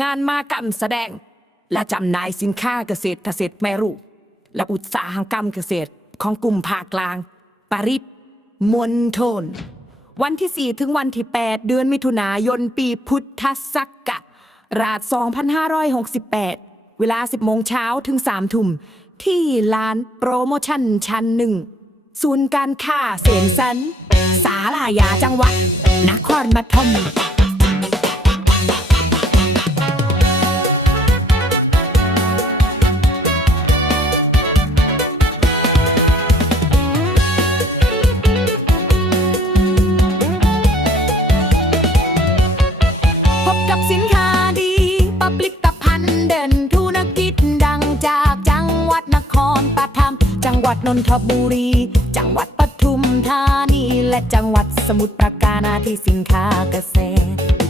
งานมากรรมแสดง และจำหน่ายสินค้าเกษตรเกษตรแม่รูปและอุตสาหกรรมเกษตรของกลุ่มภาคกลาง ปริบมณฑลวันที่ 4 ถึงวันที่ 8 เดือนมิถุนายนปีพุทธศักราช 2568 เวลา 10 โมงเช้าถึง 3 ทุ่ม ที่ลานโปรโมชั่นชั้นหนึ่งศูนย์การค้าเสียนสัน สาลายาจังหวัดนครปฐม ธรปฐมจังหวัดนนทบุรี จังหวัดปทุมธานี และจังหวัดสมุทรปราการที่สินค้าเกษตร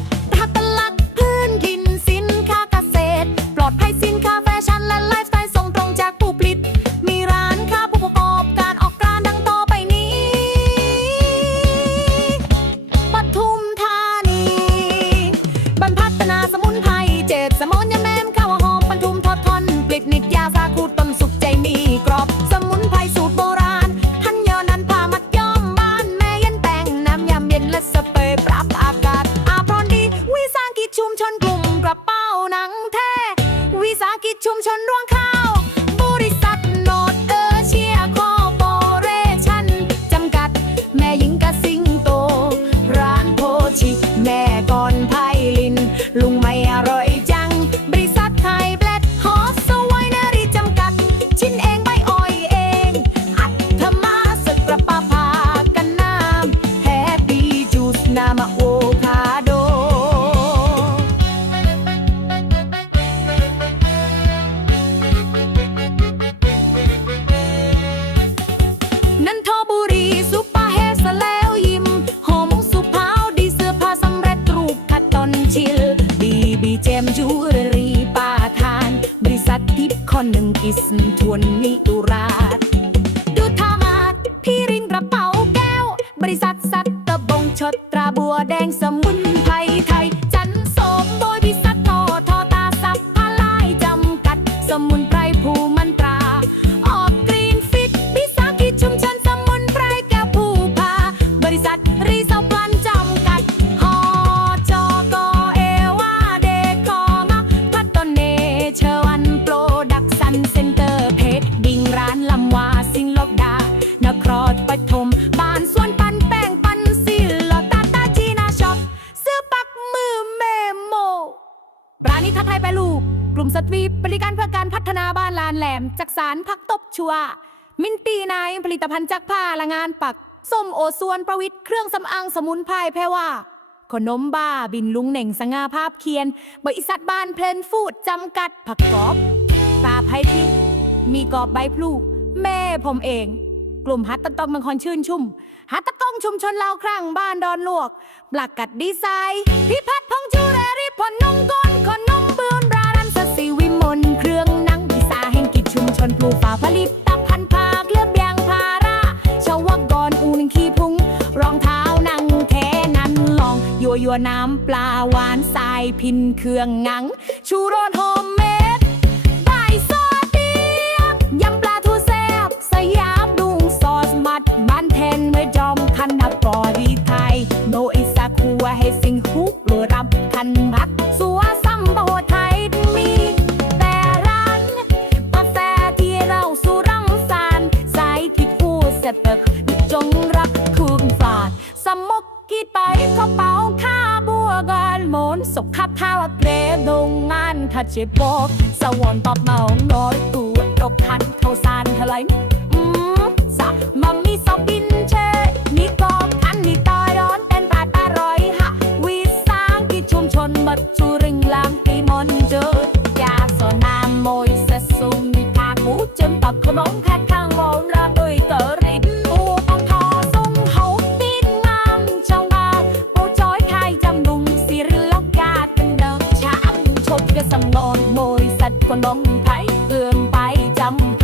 มุนไพรภูมันตรา ออกกรีนฟิตวิสาหกิจชุมชนสมุนไพรแก้วผู้พา บริษัทรีสอร์ทพลันจำกัดหอจอกเอวาเดคอมาพัตโตเนเชวันโปรดักสันเซ็นเตอร์เพจดิ่งร้านลำวาสิงลกดานครปฐมบ้านสวนปันแป้งปันซิลลอตาตาจีนาช็อปเสื้อปักมือเมโมร้านนี้ทัดไทยไปลูก กลุ่มสตรีบริการเพื่อการพัฒนาบ้านลานแหลมจากสารพักตบชัว มินตีนายผลิตภัณฑ์จากผ้าละงานปักส้มโอส่วนประวิทย์เครื่องสำอางสมุนไพรแพรว่า ขนมบ้าบินลุงเหน่งสง่าภาพเคียน บริษัทบ้านเพลนฟูดจำกัดผักกอบตาไพทิมีกอบใบพลูแม่ผมเอง กลุ่มฮัตตะตองบางคอนชื่นชุ่มฮัตตะตองชุมชนลาวครั่งบ้านดอนลวกปลักกัดดีไซน์ พิพัฒน์พง ผลิตภัณฑ์ภาคเลือบยางพาราชาวกรอูนขี้พุง รองเท้านังแท้นั้นลอง ยัวยัวน้ำปลาหวานทรายพินเครื่องหนัง ชูโรสโฮมเมดได้ซอสเดียบยำปลาทูแซบสยามดุงซอสมัดบ้านแทนเมื่อจอมคันนักอดีไทย โนอิสาคัวให้สิงฮุกเรือรับคันพักสั ผู้เตเตกจงรักคืนฝาด สมกกีไตกระเป๋าค่าบัวกานหมนสกขับท่าวเปรดงงานทัดเจ็บบอกสวรรค์ตอบเมาน้อยตัวตกทันเขาสารเท่าไหรอืมสะมัมมี่ซอบินเชนี่กอบอันนี่ตายร้อนเป็นปาตารอยฮะวิสาหกิจชุมชนบัดจูริงลางปีมอนเจอยาสนามมอยเสสุมีพากูจมปักขนมแพท ก็สังนอนมยสัตว์คนบ้องไทยเอื้อมไปจำ